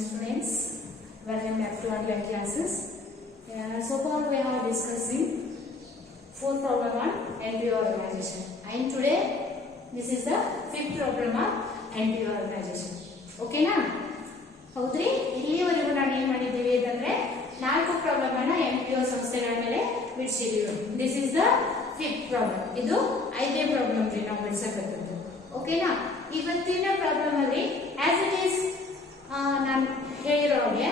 students. Welcome back to our classes. So far we are discussing fourth problem on NPO organization, and today this is the fifth problem of NPO organization. Okay na? ಹೌದ್ರಿ, ಇಲ್ಲಿವರೆಗೂ ನಾನು ಏನ್ ಮಾಡಿದ್ದೀವಿ ಅಂತಂದ್ರೆ 4 problem ಅನ್ನ NPO ಸಂಸ್ಥೆಗಳ ಮೇಲೆ ಬಿಡಿಸಿದೀವಿ. This is the fifth problem. ಇದು 5ನೇ ಪ್ರಾಬ್ಲಮ್ ರೀ ನಾವು ಬಿಡಿಸಕತ್ತದ್ದು. ಓಕೆನಾ? ಇವತ್ತಿನ ಪ್ರಾಬ್ಲಮ್ ಅಲ್ಲಿ ಆಸ್ ಇಟ್ ಈಸ್ ನಾನು ಹೇಳಿರೋ ಹಾಗೆ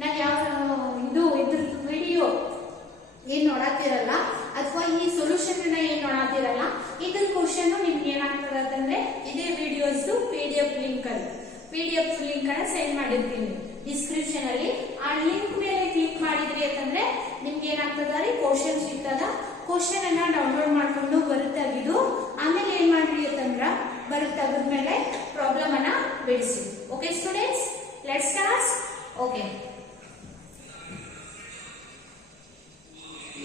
ನಾನು ಯಾವ ಇದ್ರ ವಿಡಿಯೋ ಏನ್ ನೋಡಾತಿರಲ್ಲ ಅಥವಾ ಈ ಸೊಲ್ಯೂಷನ್ ಏನ್ ನೋಡಾತಿರಲ್ಲ, ಇದ್ರ ಕ್ವಶನ್ ನಿಮ್ಗೆ ಏನಾಗ್ತದೆ ಅಂತಂದ್ರೆ ಇದೇ ವಿಡಿಯೋಸ್ PDF ಲಿಂಕ್ ಅನ್ನ ಸೆಂಡ್ ಮಾಡಿರ್ತೀನಿ ಡಿಸ್ಕ್ರಿಪ್ಷನ್ ಅಲ್ಲಿ. ಆ ಲಿಂಕ್ ಮೇಲೆ ಕ್ಲಿಕ್ ಮಾಡಿದ್ರಿ ಅಂತಂದ್ರೆ ನಿಮ್ಗೆ ಏನಾಗ್ತದ ರೀ, ಕ್ವಶನ್ ಸಿಗ್ತದ. ಕ್ವಶನ್ ಅನ್ನ ಡೌನ್ಲೋಡ್ ಮಾಡ್ಕೊಂಡು ಬರುತ್ತಾಗಿದ್ದು ಆಮೇಲೆ ಏನ್ ಮಾಡ್ರಿ ಅಂತಂದ್ರ ಬರುತ್ತಾಗದ್ಮೇಲೆ ಪ್ರಾಬ್ಲಮ್ ಅನ್ನ ಬಿಡಿಸಿ. Okay students, let's start. Okay,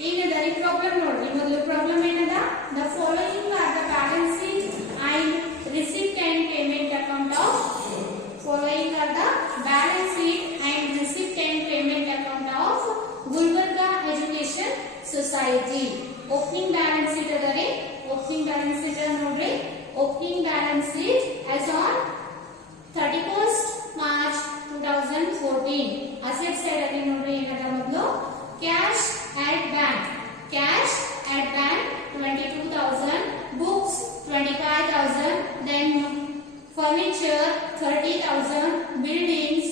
ಏನದ ರೀ ಪ್ರಾಬ್ಲಮ್ ನೋಡ್ರಿ. ಮೊದಲು ಪ್ರಾಬ್ಲಮ್ ಏನದ, the following are the balance sheet and receipt and payment account of following are the balance sheet and receipt and payment account of Gulbarga Education Society. Opening balance sheet adare, opening balance sheet nodri. Opening balance sheet as on 31st March 2014. Asset side alli nodri enada modlu cash at bank 22,000, books 25,000, then furniture 30,000, buildings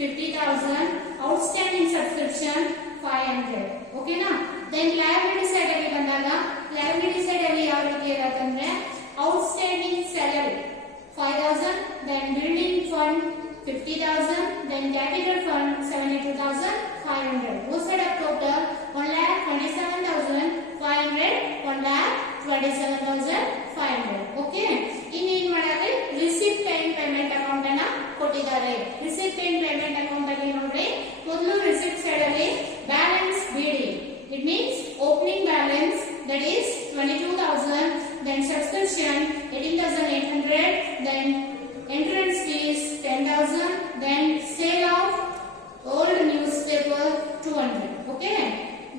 50,000, outstanding subscription 500. Okay na? Then liability side alli bandaga, liability side alli yav ರೀತಿ ಇರುತ್ತೆ ಅಂದ್ರೆ outstanding salary 5,000, then building fund 50,000, then capital fund 72,500. Both side of total 1,27,500, 1,27,500. Okay, ಇನ್ನೇನ್ ಮಾಡಾರೆ, receipt and payment account ಅನ್ನ ಕೊಟ್ಟಿದ್ದಾರೆ. Receipt and payment account ಅಲ್ಲಿ ನೋಡ್ರಿ, ಮೊದಲು receipt side ಅಲ್ಲಿ ಬ್ಯಾಲೆನ್ಸ್ ಬಿಡಿ. It means opening balance that is 22,000, then subscription 18,800, then entrance fees 10,000, then sale of old newspaper 200. Okay,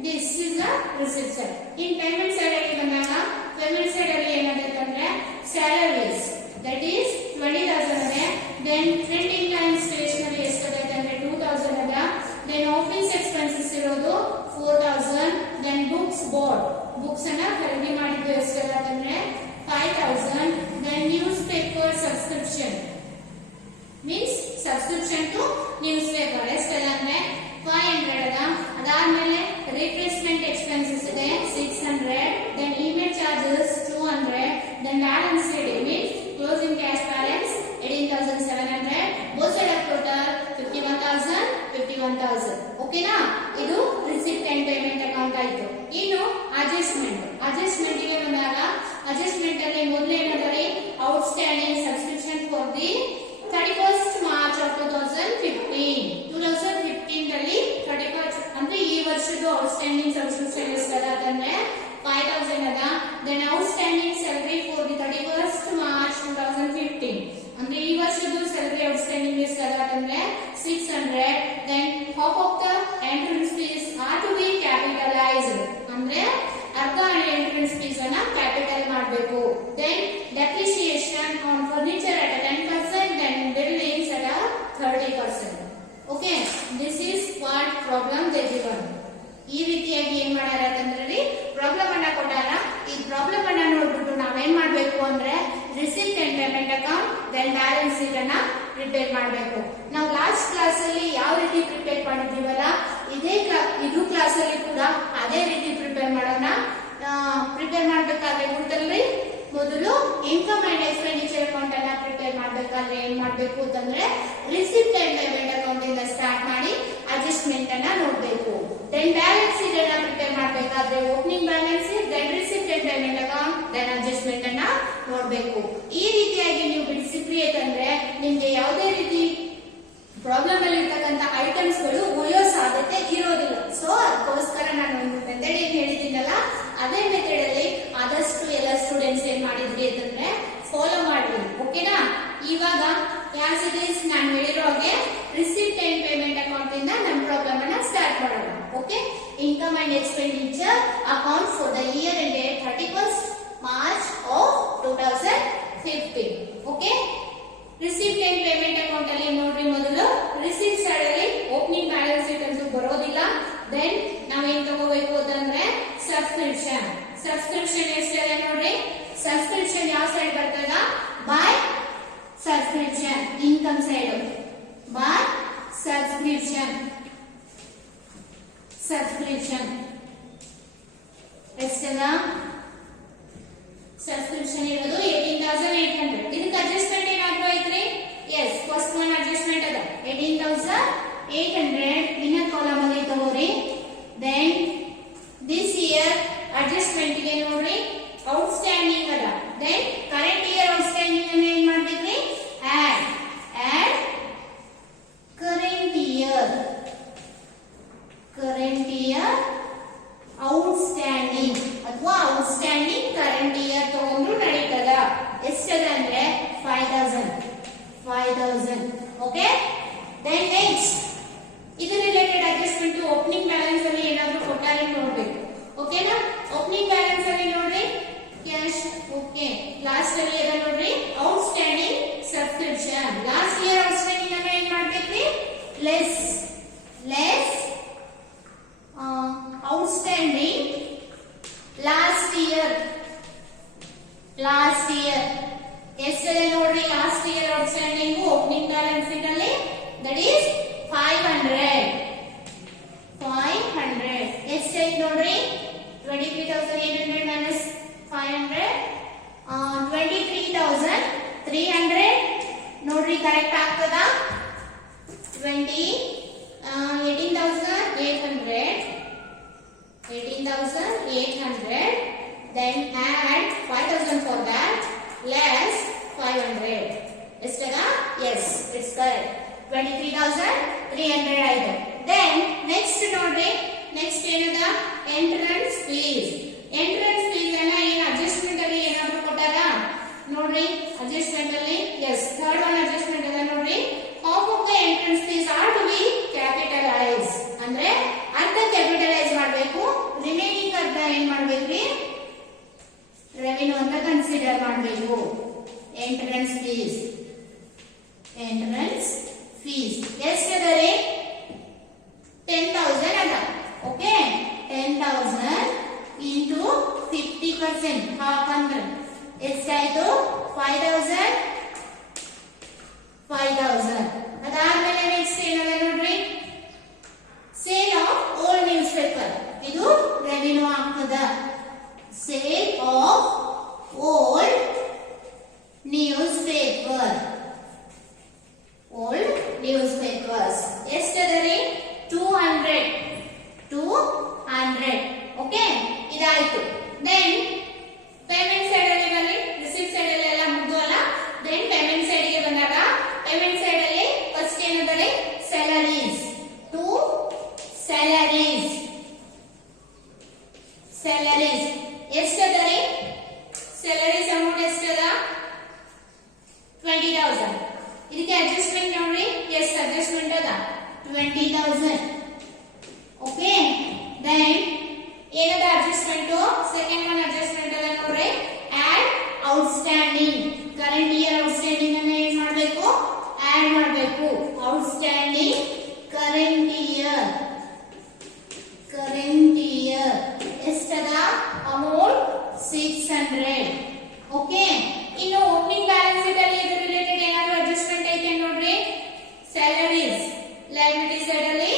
this is the receipt side. In payment side ಅಲ್ಲಿ ಬಂದಾಗ payment side ಅಲ್ಲಿ ಏನಾಗುತ್ತೆ ಅಂದ್ರೆ salaries that is 20,000 ಇದೆ, then printing line stationery ಎಷ್ಟಾಗುತ್ತೆ ಅಂದ್ರೆ 2,000 ಇದೆ, then office expenses ಇರೋದು 4,000, then books bought, books ಅನ್ನ ಖರೀದಿ ಮಾಡಿದ್ದು ಎಷ್ಟಾಗುತ್ತೆ ಅಂದ್ರೆ 5,000, then newspaper subscription means subscription to newspaper ಎಷ್ಟಾಗುತ್ತೆ ಅಂದ್ರೆ 500 ಇದೆ. ಅದಾದ್ಮೇಲೆ replacement expenses ಇದೆ 600, then email charges 200, then balance sheet means closing cash balance 18,700, both side of total 51,000. Okay na? ಇದು receipt and payment account ಆಯ್ತು. ಇನ್ನು adjustment ಗೆ ಬಂದಾಗ adjustment ಅಲ್ಲಿ ಮೊದಲು ಏನಂದ್ರೆ outstanding subscription for the 31st March of 2015 ರಲ್ಲಿ 31st ಅಂದ್ರೆ ಈ ವರ್ಷದ outstanding subscription ಎಷ್ಟಾಗುತ್ತೆ 5,000 ಅದ. then outstanding salary for the 31st March 2015 ಅಂದ್ರೆ ಈ ವರ್ಷದ salary outstanding ಎಷ್ಟಾಗುತ್ತೆ 600. then half of the entrance fees are to be capitalized ಅಂದ್ರೆ ಅರ್ಧ entrance fees ಅನ್ನ ಕ್ಯಾಪಿಟಲ್ ಮಾಡಬೇಕು. then depreciation on furniture at 10%, then buildings at 30%. okay, this is what problem they given. ಈ ರೀತಿಯಾಗಿ ಏನ್ ಮಾಡ್ಯಾರ ಅಂತಂದ್ರೆ ಪ್ರಾಬ್ಲಮ್ ಅನ್ನ ಕೊಟ್ಟಾರ. ಈ ಪ್ರಾಬ್ಲಮ್ ಅನ್ನ ನೋಡ್ಬಿಟ್ಟು ನಾವೇನ್ ಮಾಡ್ಬೇಕು ಅಂದ್ರೆ receipt and payment account then balance sheet ಅನ್ನ ಪ್ರಿಪೇರ್ ಮಾಡಬೇಕು. ನಾವು ಲಾಸ್ಟ್ ಕ್ಲಾಸ್ ಅಲ್ಲಿ ಯಾವ ರೀತಿ ಪ್ರಿಪೇರ್ ಮಾಡಿದೀವಲ್ಲ ಇದು ಕ್ಲಾಸ್ ಅಲ್ಲಿ ಕೂಡ ಅದೇ ರೀತಿ ಪ್ರಿಪೇರ್ ಮಾಡೋಣ. ಪ್ರಿಪೇರ್ ಮಾಡ್ಬೇಕಾದ್ರೆ ಗೊತ್ತಲ್ರಿ, ಮೊದಲು ಇನ್ಕಮ್ ಅಂಡ್ ಎಕ್ಸ್ಪೆಂಡಿಚರ್ ಅಕೌಂಟ್ ಅನ್ನ ಪ್ರಿಪೇರ್ ಮಾಡ್ಬೇಕಾದ್ರೆ ಏನ್ ಮಾಡ್ಬೇಕು ಅಂತಂದ್ರೆ ರಿಸಿಪ್ಟ್ ಅಂಡ್ ಪೇಮೆಂಟ್ ಅಕೌಂಟ್ ಇಂದ ಸ್ಟಾರ್ಟ್ ಮಾಡಿ ಅಡ್ಜಸ್ಟ್ಮೆಂಟ್ ಅನ್ನ ನೋಡ್ಬೇಕು. ದೆನ್ ಬ್ಯಾಲೆನ್ಸ್ ಶೀಟ್ ಅನ್ನ ಪ್ರಿಪೇರ್ ಮಾಡ್ಬೇಕಾದ್ರೆ opening balance sheet, then receipt and payment account, then adjustment ಅನ್ನ ನೋಡ್ಬೇಕು. ಈ ರೀತಿಯಾಗಿ ನೀವು ಬಿಡಿಸಿದ್ರಿ ಅಂತಂದ್ರೆ ನಿಮ್ಗೆ ಯಾವುದೇ ರೀತಿ ಪ್ರಾಬ್ಲಮ್ ಅಲ್ಲಿ ಇರ್ತಕ್ಕಂಥ ಐಟಮ್ಸ್ ಗಳು ಉಳಿಯೋ ಸಾಧ್ಯತೆ ಇರೋದಿಲ್ಲ. ಸೊ ಅದಕ್ಕೋಸ್ಕರ ನಾನು ಒಂದು ಮೆಥಡ್ ಏನ್ ಹೇಳಿದ್ದೀನಲ್ಲ ಅದೇ ಮೆಥಡ್ ಅಲ್ಲಿ ಆದಷ್ಟು ಎಲ್ಲ ಸ್ಟೂಡೆಂಟ್ಸ್ ಏನ್ ಮಾಡಿದ್ರಿ ಅಂತಂದ್ರೆ ಫಾಲೋ ಮಾಡ್ರಿ. ಓಕೆನಾ? ಇವಾಗ ಆಸ್ ಇಟ್ ಈಸ್ ನಾನು ಹೇಳಿರೋ ಹಾಗೆ income and expenditure account for the year ended 31st March of 2015. Okay. Receipt and payment account ಅಲ್ಲಿ ನೋಡ್ರಿ, ಮೊದಲು ರಿಸಿಪ್ಟ್ ಸೈಡ್ ಅಲ್ಲಿ ಓಪನಿಂಗ್ ಬ್ಯಾಲೆನ್ಸ್ ಶೀಟ್ ಅಂತೂ ಬರೋದಿಲ್ಲ. ದೆನ್ ನಾವೇನ್ ತಗೋಬೇಕು ಅಂತಂದ್ರೆ ಸಬ್ಸ್ಕ್ರಿಪ್ಷನ್. ಸಬ್ಸ್ಕ್ರಿಪ್ಷನ್ ಎಷ್ಟಿದೆ ನೋಡ್ರಿ, ಸಬ್ಸ್ಕ್ರಿಪ್ಷನ್ ಯಾವ ಸೈಡ್ ಬರ್ತದ, by subscription. Income side by subscription. Subscription ಎಷ್ಟದ, ಸಬ್ಸ್ಕ್ರಿಪ್ಷನ್ ಇರೋದು 18,800. ಇದಕ್ಕೆ ಅಡ್ಜಸ್ಟ್ಮೆಂಟ್ ಏನಾದ್ರು ಐತ್ರಿ? ಎಸ್, ಫಸ್ಟ್ ಒನ್ ಅಡ್ಜಸ್ಟ್ಮೆಂಟ್ ಅದ 18,800 ಇನ್ನರ್ ಕಾಲಮ್ ಅಲ್ಲಿ ತಗೋರಿ. ದೆನ್ ದಿಸ್ ಇಯರ್ ಅಡ್ಜಸ್ಟ್ಮೆಂಟ್ ಗೆ ನೋಡ್ರಿ ಔಟ್ಸ್ಟ್ಯಾಂಡಿಂಗ್ ಅದ. ದೆನ್ ಕರೆಂಟ್ ಇಯರ್ ಔಟ್ಸ್ಟ್ಯಾಂಡಿಂಗ್ ಅನ್ನು ಏನ್ ಮಾಡ್ಬೇಕ್ರಿ, ಆಡ್ ಕರೆಂಟ್ ಇಯರ್ ಔಟ್ಸ್ಟ್ಯಾಂಡಿಂಗ್ ಅಥವಾ ಔಟ್ಸ್ಟ್ಯಾಂಡಿಂಗ್ ಕರೆಂಟ್ ಇಯರ್ ತಗೊಂಡ್ರು ನಡೀತದ. ಎಷ್ಟದ ಅಂದ್ರೆ 5,000. ಓಕೆ. ದೆನ್ ನೆಕ್ಸ್ಟ್ ಇದು ರಿಲೇಟೆಡ್ ಅಡ್ಜಸ್ಟ್ಮೆಂಟ್ ಓಪನಿಂಗ್ ಬ್ಯಾಲೆನ್ಸ್ ಅಲ್ಲಿ ಏನಾದ್ರೂ ಕೊಟ್ಟಾರೆ ನೋಡ್ಬೇಕು. ಓಕೆನಾ? ಓಪನಿಂಗ್ ಬ್ಯಾಲೆನ್ಸ್ ಅಲ್ಲಿ ನೋಡ್ರಿ ಕ್ಯಾಶ್. ಓಕೆ. ಲಾಸ್ಟ್ ಅಲ್ಲಿ ಅದ ನೋಡ್ರಿ outstanding subscription. Last year outstanding ಅನ್ನು ಏನ್ ಮಾಡ್ಬೇಕ್ರಿ, ಲೆಸ್ ಔಟ್ಸ್ಟ್ಯಾಂಡಿಂಗ್ ಲಾಸ್ಟ್ ಇಯರ್ ಎಷ್ಟಿದೆ ನೋಡ್ರಿ, last year outstanding opening balance sheet ಅಲ್ಲಿ ದಟ್ ಈಸ್ 500. ಎಷ್ಟೈತೆ ನೋಡ್ರಿ, 23,800 minus 500 23,300. ನೋಡ್ರಿ ಕರೆಕ್ಟ್ ಆಗ್ತದ. 18,800. Then add 5,000 for that, less 500. ಎಷ್ಟದ? Yes, it's correct. 23,300 ಆಯ್ತು. Then next ನೋಡ್ರಿ, ನೆಕ್ಸ್ಟ್ ಏನದ, ಎಂಟ್ರನ್ಸ್ ಫೀಸ್. ಎಂಟ್ರನ್ಸ್ ಫೀಸ್ ಅನ್ನ ಏನು ಅಡ್ಜಸ್ಟ್ಮೆಂಟ್ ಅಲ್ಲಿ ಏನಾದ್ರು ಕೊಟ್ಟಾರ ನೋಡ್ರಿ, ಅಡ್ಜಸ್ಟ್ಮೆಂಟ್ ಅಲ್ಲಿ ಎಸ್ ಥರ್ಡ್ ಒನ್ ಅಡ್ಜಸ್ಟ್ಮೆಂಟ್ ಅದ ನೋಡ್ರಿ. Half of the entrance fees are to be capitalise. ಅಂದ್ರೆ ಅರ್ಧ ಕ್ಯಾಪಿಟಲೈಸ್ ಮಾಡಬೇಕು, ರಿಮೈನಿಂಗ್ ಅರ್ಧ ಏನ್ ಮಾಡ್ಬೇಕ್ರಿ, ರೆವಿನ್ಯೂ ಅಂತ ಕನ್ಸಿಡರ್ ಮಾಡಬೇಕು. ಎಂಟ್ರನ್ಸ್ ಫೀಸ್ ಎಷ್ಟಿದೆ, 10,000 ಅದ. ಓಕೆ. 10,000 into 50%, half ಅಂದ್ರೆ ಎಷ್ಟಾಯ್ತು, 5,000. ಅದಾದ್ಮೇಲೆ ನೆಕ್ಸ್ಟ್ ಏನದ ನೋಡ್ರಿ, sale of old newspaper. ಇದು ರೆವಿನ್ಯೂ ಆಗ್ತದ. Sale of old newspapers ಎಷ್ಟದ ರೀ, 200. ಓಕೆ. ಇದಾಯ್ತು. ದೆನ್ ಪೇಮೆಂಟ್ ಸೈಡ್ ಅಲ್ಲಿ ಬರ್ರಿ, ರಿಸಿಪ್ಟ್ ಸೈಡ್ ಅಲ್ಲಿ ಎಲ್ಲ ಮುಗ್ದು ಅಲ್ಲ. ದೆನ್ ಪೇಮೆಂಟ್ ಸೈಡ್ ಗೆ ಬಂದಾಗ ಪೇಮೆಂಟ್ ಸೈಡ್ ಅಲ್ಲಿ ಫಸ್ಟ್ ಏನದ, ಸ್ಯಾಲರೀಸ್. ಎಷ್ಟದ ರೀ, ಸ್ಯಾಲರೀಸ್ ಅಮೌಂಟ್ ಎಷ್ಟದ, 20,000. ಇದಕ್ಕೆ ಅಡ್ಜಸ್ಟ್ಮೆಂಟ್ ನೋಡ್ರಿ, ಎಸ್ ಅಡ್ಜಸ್ಟ್ಮೆಂಟ್ ಅದ 20,000. ಓಕೆ. ದೆನ್ ಏನದ ಅಡ್ಜಸ್ಟ್ಮೆಂಟ್, ಸೆಕೆಂಡ್ ಒನ್ ಅಡ್ಜಸ್ಟ್ಮೆಂಟ್ ಅದ ನೋಡ್ರಿ, add outstanding current year outstanding ಅನ್ನ ಏನ್ ಮಾಡಬೇಕು, ಆಡ್ ಮಾಡಬೇಕು. ಔಟ್ಸ್ಟ್ಯಾಂಡಿಂಗ್ ಕರೆಂಟ್ ಇಯರ್ ಎಷ್ಟದ, ಅಮೌಂಟ್ 600. ಓಕೆ. ಇನ್ನು ಓಪನಿಂಗ್ ಬ್ಯಾಲೆನ್ಸ್ ಶೀಟ್ ಅಲ್ಲಿ ಇದ್ರ ರಿಲೇಟೆಡ್ ಏನಾದ್ರು ಅಡ್ಜಸ್ಟ್ಮೆಂಟ್ ಐತೆ ನೋಡ್ರಿ, ಸ್ಯಾಲರೀಸ್. ಲಯಬಿಲಿಟಿ ಸೈಡ್ ಅಲ್ಲಿ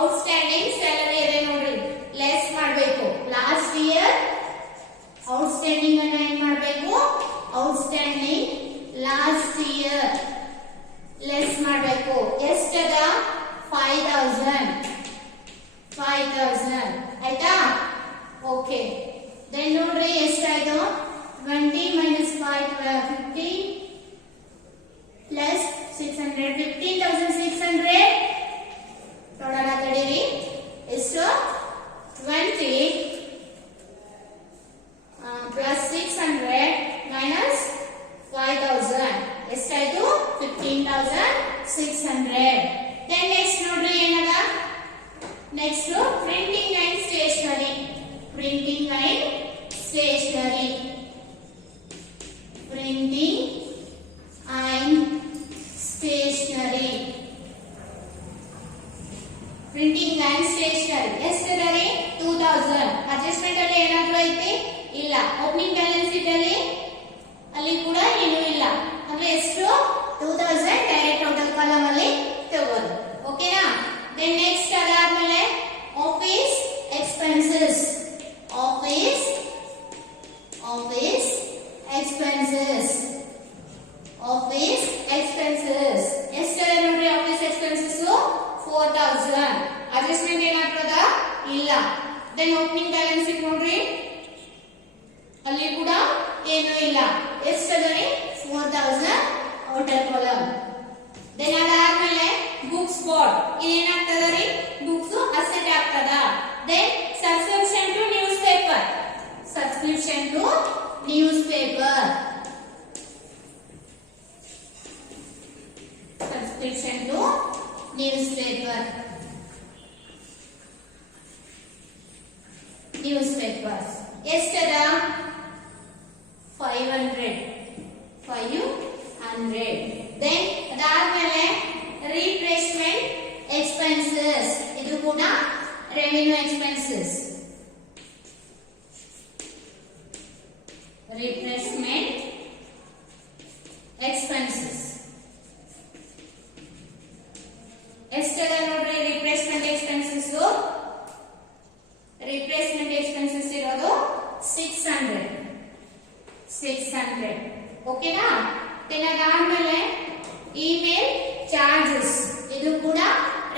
ಔಟ್ಸ್ಟ್ಯಾಂಡಿಂಗ್ ಸ್ಯಾಲರಿ ಇದೆ ನೋಡ್ರಿ, ಲೆಸ್ ಮಾಡಬೇಕು. ಲಾಸ್ಟ್ ಇಯರ್ ಔಟ್ಸ್ಟ್ಯಾಂಡಿಂಗ್ ಅನ್ನ ಏನ್ ಮಾಡಬೇಕು, ಔಟ್ಸ್ಟ್ಯಾಂಡಿಂಗ್ ಓಪನಿಂಗ್ ಬ್ಯಾಲೆನ್ಸ್ ಶೀಟ್ ನೋಡ್ರಿ, ಅಲ್ಲಿ ಕೂಡ ಏನೂ ಇಲ್ಲ. ಎಷ್ಟದರಿ 4000 ಔಟರ್ ಕಾಲಮ್. ದೆನ್ ಅದಾದ್ಮೇಲೆ ಬುಕ್ಸ್ ಬಾಟ್, ಇದೇನಾಗ್ತದ ರೀ, ಬುಕ್ಸ್ ಅಸೆಟ್ ಆಗ್ತದ. Then subscription to newspaper, subscription to newspaper, subscription to newspaper, newspapers ಎಷ್ಟದ 500. ದೆನ್ ಅದಾದ್ಮೇಲೆ ರಿಪ್ಲೇಸ್ಮೆಂಟ್ ಎಕ್ಸ್ಪೆನ್ಸಸ್, ಇದು ಕೂಡ ರೆವಿನ್ಯೂ ಎಕ್ಸ್ಪೆನ್ಸಸ್. ರಿಪ್ಲೇಸ್ಮೆಂಟ್ ಎಕ್ಸ್ಪೆನ್ಸಸ್ ಎಷ್ಟದ ನೋಡ್ರಿ ರಿಪ್ಲೇಸ್ಮೆಂಟ್ ಎಕ್ಸ್ಪೆನ್ಸಸ್. ರಿಪ್ಲೇಸ್ಮೆಂಟ್ ಎಕ್ಸ್ಪೆನ್ಸಸ್ ಇರೋದು 600. ಓಕೆನಾ? ಅದಾದ್ಮೇಲೆ ಇಮೇಲ್ ಚಾರ್ಜಸ್, ಇದು ಕೂಡ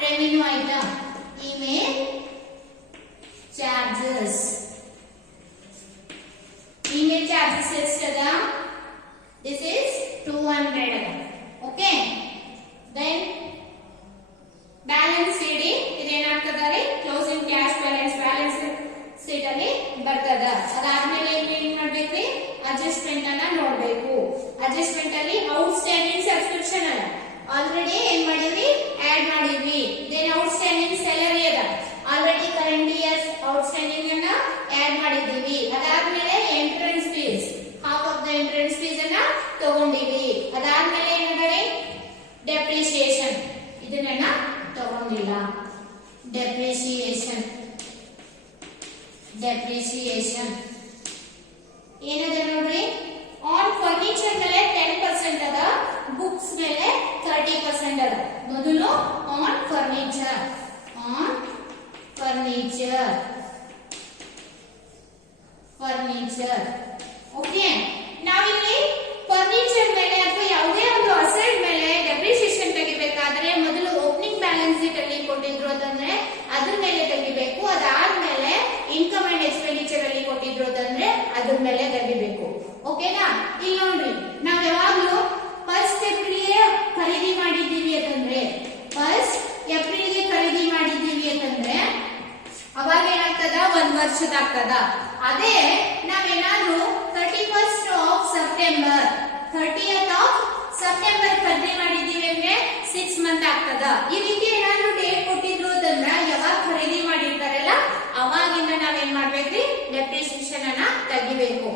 revenue item. Email charges, email charges ಎಷ್ಟದ, ದಿಸ್ ಇಸ್ 200 ಅದ. ಓಕೆ. ದೆನ್ ಬ್ಯಾಲೆನ್ಸ್ ಸಿಡಿ, ಇದೇನಾಗ್ತದ ರೀ, ಕ್ಲೋಸಿಂಗ್ ಕ್ಯಾಶ್ ಬ್ಯಾಲೆನ್ಸ್ ಶೀಟ್ ಅಲ್ಲಿ ಬರ್ತದ. ಅದಾದ್ಮೇಲೆ ಏನ್ ಮಾಡ್ಬೇಕ್ರಿ, ಅಡ್ಜಸ್ಟ್ಮೆಂಟ್ ಅನ್ನ ನೋಡ್ಬೇಕು. ಅಡ್ಜಸ್ಟ್ಮೆಂಟ್ ಅಲ್ಲಿ ಔಟ್ಸ್ಟ್ಯಾಂಡಿಂಗ್ ಸಬ್ಸ್ಕ್ರಿಪ್ಷನ್ ಅಲ್ಲ, ಆಲ್ರೆಡಿ ಏನ್ ಮಾಡಿದ್ವಿ, ಆಡ್ ಮಾಡಿದ್ವಿ. ದೆನ್ ಔಟ್ಸ್ಟ್ಯಾಂಡಿಂಗ್ ಸ್ಯಾಲರಿ ಅದ, ಆಲ್ರೆಡಿ ಕರೆಂಟ್ ಇಯರ್ಸ್ ಔಟ್ಸ್ಟ್ಯಾಂಡಿಂಗ್ ಅನ್ನ ಆಡ್ ಮಾಡಿದ್ದೀವಿ. ಅದಾದ್ಮೇಲೆ entrance fees, half of the entrance fees ಅನ್ನ ತಗೊಂಡಿವಿ. ಅದಾದ್ಮೇಲೆ ಏನಂದ್ರೆ ಡೆಪ್ರಿಸಿಯೇಷನ್, ಇದನ್ನ ತಗೊಂಡಿಲ್ಲ. ಡೆಪ್ರಿಸಿಯೇಷನ್ ಏನದ ನೋಡ್ರಿ, ಆನ್ ಫರ್ನಿಚರ್ ಮೇಲೆ 10% ಅದ, ಬುಕ್ಸ್ ಮೇಲೆ 30% ಅದ. ಮೊದಲು ಆನ್ ಫರ್ನಿಚರ್, ಓಕೆ. ನಾವಿಲ್ಲಿ ಫರ್ನಿಚರ್ ಮೇಲೆ ಅಥವಾ ಯಾವುದೇ ಒಂದು ಅಸೆಟ್ ಮೇಲೆ ಡೆಪ್ರಿಸಿಯೇಷನ್ ತೆಗಿಬೇಕಾದ್ರೆ ಮೊದಲು ಓಪನಿಂಗ್ ಬ್ಯಾಲೆನ್ಸ್ ಶೀಟ್ ಅಲ್ಲಿ ಕೊಟ್ಟಿದ್ರು ಅಂತಂದ್ರೆ ಅದ್ರ ಮೇಲೆ ತೆಗಿಬೇಕು. ಅದಾದ್ಮೇಲೆ ಇನ್ಕಮ್ ಅಂಡ್ ಎಕ್ಸ್ಪೆಂಡಿಚರ್ ಅಲ್ಲಿ ಕೊಟ್ಟಿದ್ರು ಅಂತಂದ್ರೆ ಅದ್ರ ಮೇಲೆ ತೆಗಿಬೇಕು. ಓಕೆನಾ? ಇಲ್ಲಿ ನೋಡ್ರಿ, ನಾವ್ ಯಾವಾಗ್ಲೂ ಫಸ್ಟ್ ಏಪ್ರಿಲ್ಗೆ ಖರೀದಿ ಮಾಡಿದ್ದೀವಿ ಅಂತಂದ್ರೆ ಅವಾಗ ಏನಾಗ್ತದ, 1 ವರ್ಷದಾಗ್ತದ. ಅದೇ ನಾವೇನಾದ್ರೂ 31st ಆಫ್ ಸೆಪ್ಟೆಂಬರ್ ಖರೀದಿ ಮಾಡಿದ್ದೀವಿ ಅಂದ್ರೆ 6 ಮಂತ್ ಆಗ್ತದ. ಈ ರೀತಿ ಏನಾದ್ರೂ ಡೇಟ್ ಕೊಟ್ಟಿದ್ರು ಅಂತಂದ್ರ ಯಾವಾಗ ಖರೀದಿ ಮಾಡಿರ್ತಾರಲ್ಲ ಅವಾಗಿಂದ ನಾವೇನ್ ಮಾಡ್ಬೇಕ್ರಿ, ಡೆಪ್ರಿಸಿಯೇಷನ್ ಅನ್ನ ತೆಗಿಬೇಕು.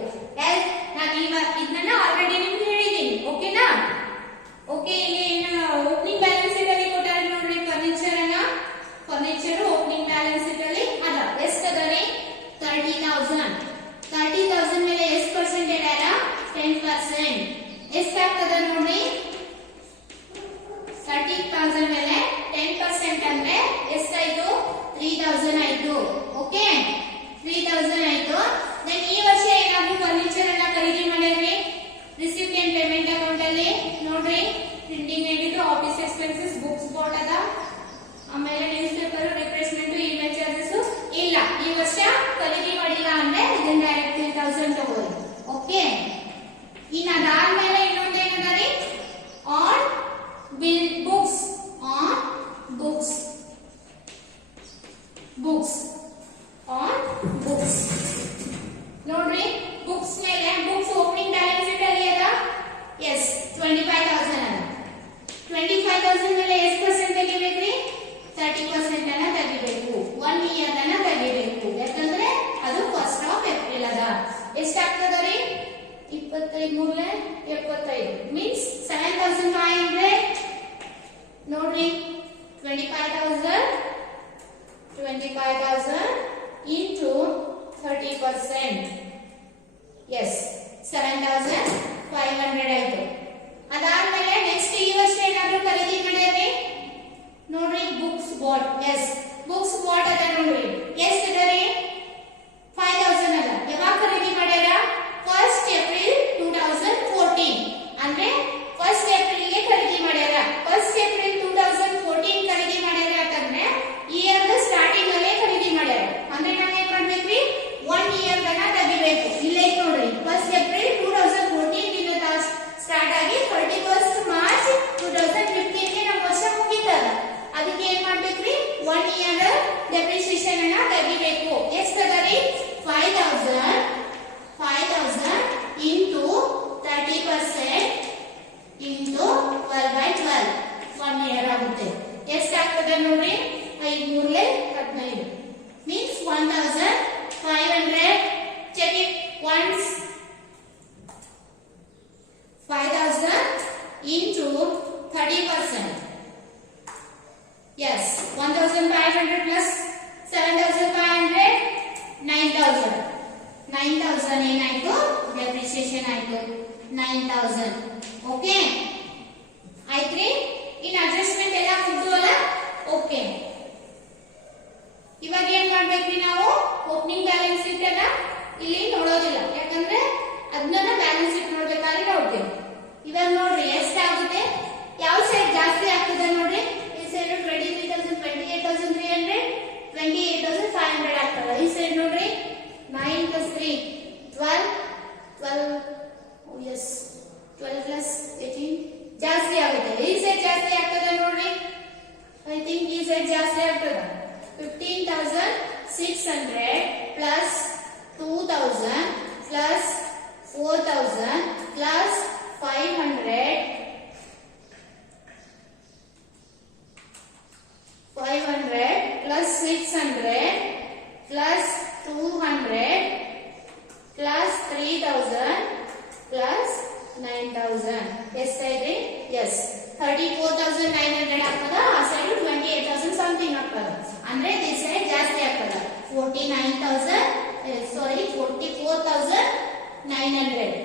ನಾನು ಇದನ್ನ ಆಲ್ರೆಡಿ ನಿಮ್ಗೆ ಹೇಳಿದೀನಿ. ಓಕೆನಾ? ಓಕೆ. ಇಲ್ಲಿ ಓಪನಿಂಗ್ ಬ್ಯಾಲೆನ್ಸ್ ಶೀಟ್ ಅಲ್ಲಿ ಕೊಟ್ಟಾರೆ ನೋಡ್ರಿ, ಫರ್ನಿಚರ್ ಓಪನಿಂಗ್ ಬ್ಯಾಲೆನ್ಸ್ ಶೀಟ್ ಅಲ್ಲಿ ಅದ. ಎಷ್ಟದ ರೀ, 30,000 ಮೇಲೆ ಎಷ್ಟು ಪರ್ಸೆಂಟೇಜ್ ಅದ, 10%. ಎಷ್ಟಾಗ್ತದ ನೋಡ್ರಿ, 30,000 ಮೇಲೆ 10% ಅಂದ್ರೆ ಎಷ್ಟಾಯ್ತು, 3,000 ಆಯ್ತು. ಓಕೆ, 3,000 ಆಯ್ತು. ದೆನ್ ಈ ವರ್ಷ ಏನಾದ್ರೂ ಫರ್ನಿಚರ್ ಅನ್ನ ಖರೀದಿ ಮಾಡಿದ್ರಿ, ರಿಸಿಪ್ಟ್ ಅಂಡ್ ಪೇಮೆಂಟ್ ಅಕೌಂಟ್ ಅಲ್ಲಿ ನೋಡ್ರಿ, ಪ್ರಿಂಟಿಂಗ್ ಏನಿದ್ರು, ಆಫೀಸ್ ಎಕ್ಸ್ಪೆನ್ಸಸ್, ಬುಕ್ಸ್ ಬಾಟ್ ಅದ, ಆಮೇಲೆ news paper, replacement, email charges ಇಲ್ಲ. ಈ ವರ್ಷ ಖರೀದಿ ಮಾಡಿಲ್ಲ ಅಂದ್ರೆ ಇದನ್ನ ಡೈರೆಕ್ಟ್ 3,000 ತಗೋರಿ. ಓಕೆ. ಇನ್ನು ಅದಾದ್ಮೇಲೆ ಇನ್ನೊಂದು ಏನದ ರೀ, ಆನ್ ಬಿಲ್ ಬುಕ್ಸ್, ನೋಡ್ರಿ, ಬುಕ್ಸ್ ಮೇಲೆ ಬುಕ್ಸ್ ಓಪನಿಂಗ್ ಬ್ಯಾಲೆನ್ಸ್ ಶೀಟ್ ಅಲ್ಲಿ ಅದ, ಎಸ್ 25,000 ಅದ. 25,000 ಮೇಲೆ ಎಷ್ಟು ಪರ್ಸೆಂಟ್ ತೆಗಿಬೇಕ್ರಿ, 30% ಅನ್ನ ತೆಗಿಬೇಕು. 1 ಇಯರ್ ಅನ್ನ ತೆಗಿಬೇಕು, ಯಾಕಂದ್ರೆ ಅದು 1st ಆಫ್ ಏಪ್ರಿಲ್ ಅದ. ಎಷ್ಟಾಗ್ತದ ರೀ, 25 75 ಮೀನ್ಸ್ 7,500. ನೋಡ್ರಿ, 25,000 into 9000 ಏನಾಯ್ತು ಡೆಪ್ರಿಸಿಯೇಷನ್ ಆಯ್ತು 9000 ಓಕೆ ಆಯ್ತ್ರಿ ಇನ್ ಅಡ್ಜಸ್ಟ್ಮೆಂಟ್ ಎಲ್ಲ ಮುಗ್ದವಲ್ಲ ಓಕೆ ಇವಾಗ ಏನ್ ಮಾಡ್ಬೇಕ್ರಿ ನಾವು ಓಪನಿಂಗ್ ಬ್ಯಾಲೆನ್ಸ್ ಶೀಟ್ ಅನ್ನ ಇಲ್ಲಿ ನೋಡೋದಿಲ್ಲ ಯಾಕಂದ್ರೆ ಅದನ್ನ ಬ್ಯಾಲೆನ್ಸ್ ಶೀಟ್ ನೋಡ್ಬೇಕಾದ್ರೆ ನೋಡ್ತೀವಿ ಇವಾಗ ನೋಡ್ರಿ ಎಷ್ಟಾಗುತ್ತೆ ಯಾವ ಸೈಡ್ ಜಾಸ್ತಿ ಆಗ್ತದೆ ನೋಡ್ರಿ ಈ ಸೈಡ್ 23000 28300 28500 ಆಗ್ತದೆ ಈ ಸೈಡ್ ನೋಡ್ರಿ 9 plus 3 12 oh yes 12 plus 18 ಜಾಸ್ತಿ ಆಗುತ್ತೆ ಈ ಸೈಡ್ ಜಾಸ್ತಿ ಆಗ್ತದೆ ನೋಡ್ರಿ ಐ ಥಿಂಕ್ ಈ ಸೈಡ್ ಜಾಸ್ತಿ ಆಗ್ತದೆ 15600 plus 2000 plus 4000 plus 500 plus 600 plus 200 plus 3000 plus 9000 ಎಷ್ಟಾಯ್ತು ಎಸ್ 34900 ಆಗ್ತದ ಆ ಸೈಡ್ 28000 ಸಮಥಿಂಗ್ ಆಗ್ತದ ಅಂದ್ರೆ ಈ ಸೈಡ್ ಜಾಸ್ತಿ ಆಗ್ತದ 44900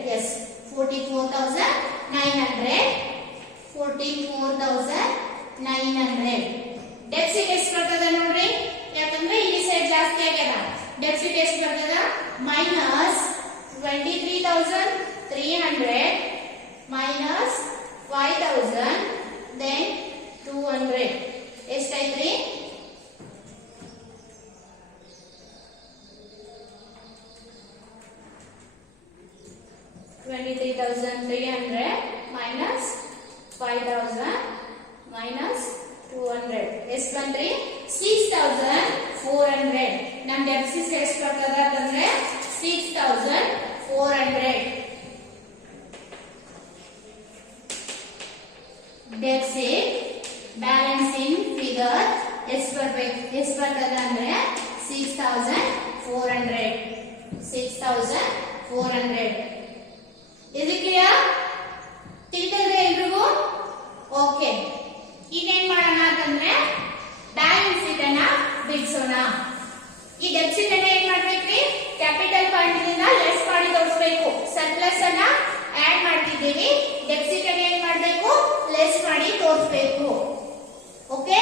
ಎಸ್ 44900 ಡೆಫಿಸಿಟ್ ಎಷ್ಟು ಬರ್ತದ ನೋಡ್ರಿ ಯಾಕಂದ್ರೆ ಈ ಸೈಡ್ ಜಾಸ್ತಿ ಆಗ್ಯದ ಡೆಫಿಸಿಟ್ ಎಷ್ಟು ಬರ್ತದ minus 23300 minus 5000 then 200 ಎಷ್ಟಾಯ್ತ್ರಿ 23300 minus 5000 minus 200 ಎಷ್ಟು ಬಂತ್ರಿ 6400 ನಮ್ಮ ಡೆಫಿಸಿಟ್ ಎಷ್ಟು ಬರ್ತದ ಅಂತಂದ್ರೆ 6400 ಡೆಫಿಸಿಟ್ ಬ್ಯಾಲೆನ್ಸಿಂಗ್ ಫಿಗರ್ ಎಷ್ಟು ಬರ್ತದ ಅಂದ್ರೆ 6400 ಇದು ಕ್ಲಿಯರ್ ತಿಳಿತದೆ ಎಲ್ರಿಗೂ ಓಕೆ ಇನ್ನೇನ್ ಮಾಡೋಣ ಅಂತಂದ್ರೆ ಬ್ಯಾಲೆನ್ಸ್ ಶೀಟ್ ಅನ್ನ ಬಿಡಿಸೋಣ ಈ ಡೆಫಿಸಿಟ್ ಅನ್ನ ಏನ್ ಮಾಡ್ಬೇಕ್ರಿ ಕ್ಯಾಪಿಟಲ್ ಪಾಯಿಂಟ್ ಇಂದ ಲೆಸ್ ಮಾಡಿ ತೋರಿಸಬೇಕು ಸರ್ಪ್ಲಸ್ ಅನ್ನ ಆಡ್ ಮಾಡ್ತಿದ್ದೀವಿ ಡೆಫಿಸಿಟ್ ಅನ್ನ ಏನ್ ಮಾಡಬೇಕು ಲೆಸ್ ಮಾಡಿ ತೋರಿಸಬೇಕು okay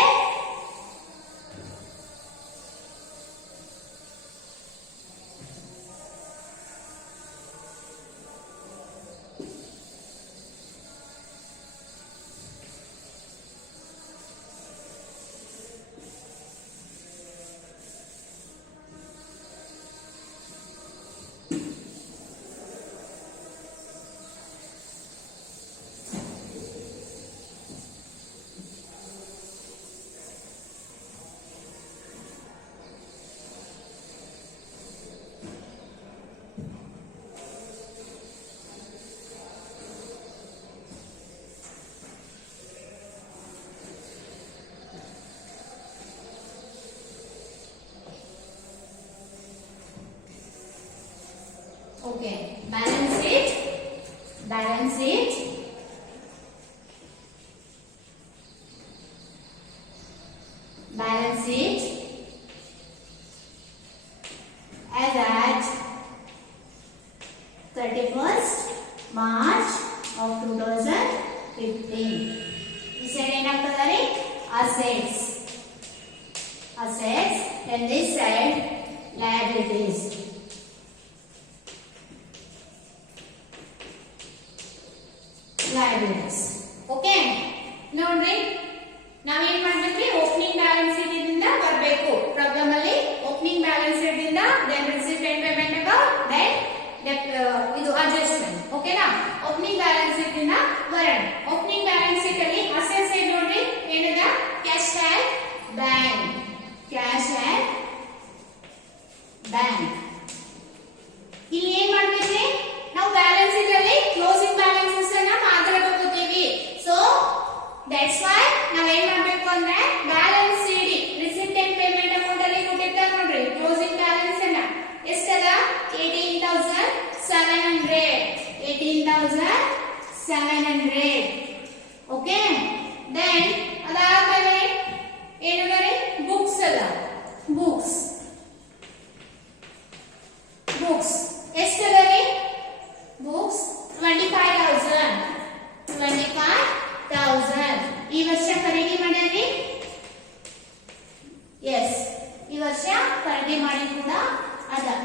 Okay, balance sheet as at 31st March of 2015. This side ಏನಾಗ್ತದೆ assets and this side liabilities. Okay ನೋಡ್ರಿ ನಾವೇನ್ ಮಾಡ್ಬೇಕ್ರಿ ಓಪನಿಂಗ್ ಬ್ಯಾಲೆನ್ಸ್ ಶೀಟ್ ಇಂದ ಬರಬೇಕು ಪ್ರಾಬ್ಲಮ್ ಅಲ್ಲಿ ಓಪನಿಂಗ್ ಬ್ಯಾಲೆನ್ಸ್ ಶೀಟ್ ಇಂದ then receipt and payment account then ಇದು ಅಡ್ಜಸ್ಟ್ಮೆಂಟ್ ಓಕೆನಾ ಓಪನಿಂಗ್ ಬ್ಯಾಲೆನ್ಸ್ ಶೀಟ್ ಇಂದ ಬರೋಣ ಓಪನಿಂಗ್ ಬ್ಯಾಲೆನ್ಸ್ ಶೀಟ್ ಅಲ್ಲಿ ಅಸೆಟ್ಸ್ ಸೈಡ್ ನೋಡ್ರಿ ಏನಿದೆ ಕ್ಯಾಶ್ ಅಂಡ್ ಬ್ಯಾಂಕ್ ಇಲ್ಲಿ ಏನ್ ಮಾಡ್ಬೇಕ್ರಿ ನಾವು ಬ್ಯಾಲೆನ್ಸ್ ಶೀಟ್ ಅಲ್ಲಿ ಕ್ಲೋಸಿಂಗ್ ಬ್ಯಾಲೆನ್ಸಸ್ ಅನ್ನ ಮಾತ್ರ ತಗೋತೀವಿ ಸೊ ದಟ್ಸ್ ವೈ ನಾವ್ ಏನ್ ಮಾಡ್ಬೇಕು ಅಂದ್ರೆ balance CD receipt and payment account ಅಲ್ಲಿ ಕೊಟ್ಟಿರ್ತಾರೆ ನೋಡ್ರಿ ಕ್ಲೋಸಿಂಗ್ ಬ್ಯಾಲೆನ್ಸ್ ಅನ್ನ ಎಷ್ಟದ 18700 ಓಕೆ ದೆನ್ ಅದಾದ್ಮೇಲೆ ಏನು ಬರೀ ಬುಕ್ಸ್ ಅಲ್ಲ ಬುಕ್ಸ್ ಎಷ್ಟದ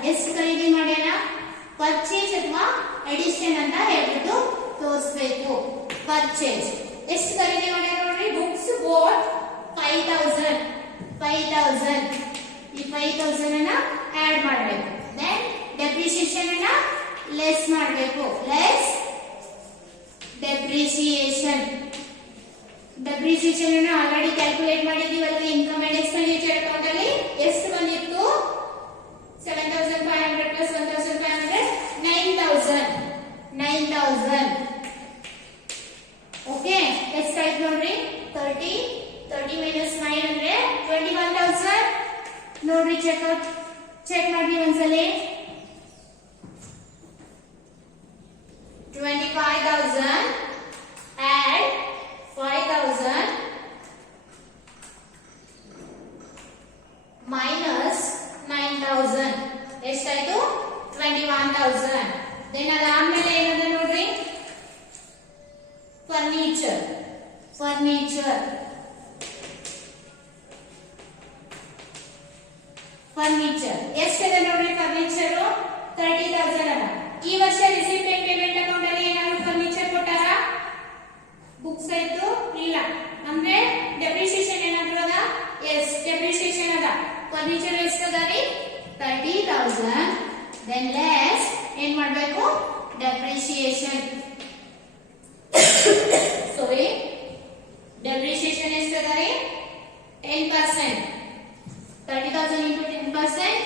ಎಷ್ಟು ಖರೀದಿ ಮಾಡ್ಯಾನ ಪರ್ಚೇಸ್ ಅಥವಾ ಎಡಿಷನ್ ಅಂತ ಹೇಳ್ಬಿಟ್ಟು ತೋರಿಸಬೇಕು ಪರ್ಚೇಸ್ ಎಷ್ಟು ಖರೀದಿ ಮಾಡ್ಯಾನ ನೋಡ್ರಿ ಬುಕ್ಸ್ ಬೋಟ್ 5000 ಈ 5000 ಅನ್ನ ಆಡ್ ಮಾಡಬೇಕು ದೆನ್ ಡೆಪ್ರಿಸಿಯೇಷನ್ ಅನ್ನ ಲೆಸ್ ಮಾಡಬೇಕು ಲೆಸ್ ಡೆಪ್ರಿಸಿಯೇಷನ್ ಅನ್ನ ಆಲ್ರೆಡಿ ಕ್ಯಾಲ್ಕುಲೇಟ್ ಮಾಡಿದೀವಲ್ಲ ಇನ್ಕಮ್ ಅಂಡ್ ಎಕ್ಸ್ಪೆಂಡಿಚರ್ ಅಕೌಂಟ್ ಅಲ್ಲಿ ಎಷ್ಟು ಬಂದಿತ್ತು 7500 plus 1500 9000 ಓಕೆ ಎಷ್ಟಾಯ್ತು ನೋಡ್ರಿ 30 minus 9 ಅಂದ್ರೆ 21000 ನೋಡ್ರಿ ಚೆಕ್ ಮಾಡಿ ಒಂದ್ಸಲಿ 25,000 add 5,000 minus 9,000 ಎಷ್ಟಾಯ್ತು 21,000 then ಅದಾದ್ಮೇಲೆ ಏನದ ನೋಡ್ರಿ ಫರ್ನಿಚರ್ ಎಷ್ಟಿದೆ ನೋಡ್ರಿ ಫರ್ನಿಚರ್ 30,000 ಅದ ಈ ವರ್ಷ ರಿಸಿಪ್ಟ್ ಅಂಡ್ ಪೇಮೆಂಟ್ ಅಕೌಂಟ್ ಅಲ್ಲಿ ಏನಾದ್ರು ಫರ್ನಿಚರ್ ಕೊಟ್ಟಾರ ಬುಕ್ಸ್ ಆಯ್ತು ಇಲ್ಲ ಅಂದ್ರೆ ಡೆಪ್ರಿಸಿಯೇಷನ್ ಏನಾದ್ರು ಅದ ಎಸ್ ಡೆಪ್ರಿಸಿಯೇಷನ್ ಅದ ಫರ್ನಿಚರ್ ಎಷ್ಟು ಅದ ರೀ 30,000 then less ಏನ್ ಮಾಡಬೇಕು ಡೆಪ್ರಿಸಿಯೇಷನ್ ಸಾರಿ ಡೆಪ್ರಿಸಿಯೇಷನ್ ಎಷ್ಟು ಅದ ರೀ 10% 30,000 into 10%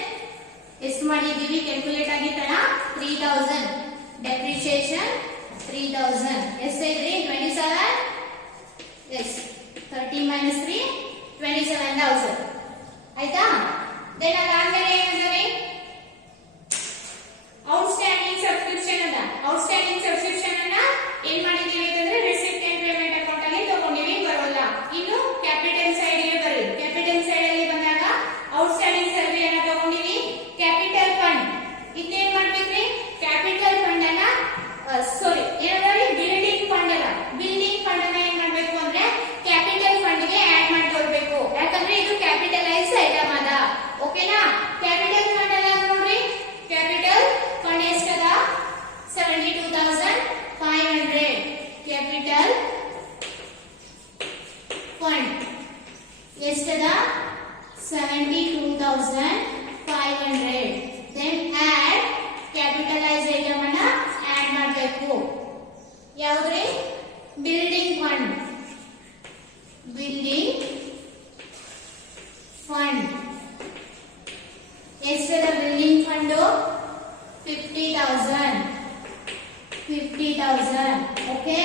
ಎಷ್ಟು ಮಾಡಿದೀವಿ ಕ್ಯಾಲ್ಕುಲೇಟ್ ಆಗಿತ್ತಲ್ಲ 3,000 ಡೆಪ್ರಿಸಿಯೇಷನ್ 3,000 ಎಷ್ಟೈತ್ರಿ 27 ಎಸ್ 30 minus 3 27,000 ಆಯ್ತಾ ದೆನ್ ಅದಾದ್ಮೇಲೆ ಏನಂದ್ರೆ ಔಟ್ಸ್ಟ್ಯಾಂಡಿಂಗ್ ಸಬ್ಸ್ಕ್ರಿಪ್ಷನ್ ಅನ್ನ ಏನ್ ಮಾಡಿದೀವಿ ಅಂತಂದ್ರೆ ರಿಸಿಪ್ಟ್ ಅಂಡ್ ಪೇಮೆಂಟ್ ಅಕೌಂಟ್ ಅಲ್ಲಿ ತಗೊಂಡಿವಿ ಬರೋಲ್ಲ ಇನ್ನು ಕ್ಯಾಪಿಟಲ್ ಸೈಡ್ ಗೆ ಬರ್ರಿ ಕ್ಯಾಪಿಟಲ್ ಸೈಡ್ ಅಲ್ಲಿ ಬಂದಾಗ ಔಟ್ಸ್ಟ್ಯಾಂಡಿಂಗ್ ಸರ್ವೆ ಅನ್ನ ತಗೊಂಡಿವಿ ಕ್ಯಾಪಿಟಲ್ ಫಂಡ್ ಇನ್ನೇನ್ ಮಾಡ್ಬೇಕ್ರಿ ಕ್ಯಾಪಿಟಲ್ ಫಂಡ್ ಅನ್ನ ಸಾರಿ ಏನಂದ್ರೆ ಬಿಲ್ಡಿಂಗ್ ಫಂಡ್ ಅನ್ನ ಏನ್ ಮಾಡ್ಬೇಕು ಅಂದ್ರೆ ಕ್ಯಾಪಿಟಲ್ ಫಂಡ್ ಗೆ ಆಡ್ ಮಾಡ್ಕೊಳ್ಬೇಕು ಯಾಕಂದ್ರೆ ಇದು ಕ್ಯಾಪಿಟಲೈಸ್ ಐಟಮ್ ಅದ ಓಕೆನಾ ಕ್ಯಾಪಿಟಲ್ ಫಂಡ್ ಅಲ್ಲ ನೋಡ್ರಿ ಕ್ಯಾಪಿಟಲ್ ಫಂಡ್ ಎಷ್ಟದ 72,500 ಕ್ಯಾಪಿಟಲ್ ಫಂಡ್ ಎಷ್ಟದ 72,500 then add capitalized item ಅನ್ನ ಆಡ್ ಮಾಡಬೇಕು ಯಾವ್ದ್ರಿ ಬಿಲ್ಡಿಂಗ್ ಫಂಡ್ ಎಷ್ಟದ ಬಿಲ್ಡಿಂಗ್ ಫಂಡ್ 50,000 ಓಕೆ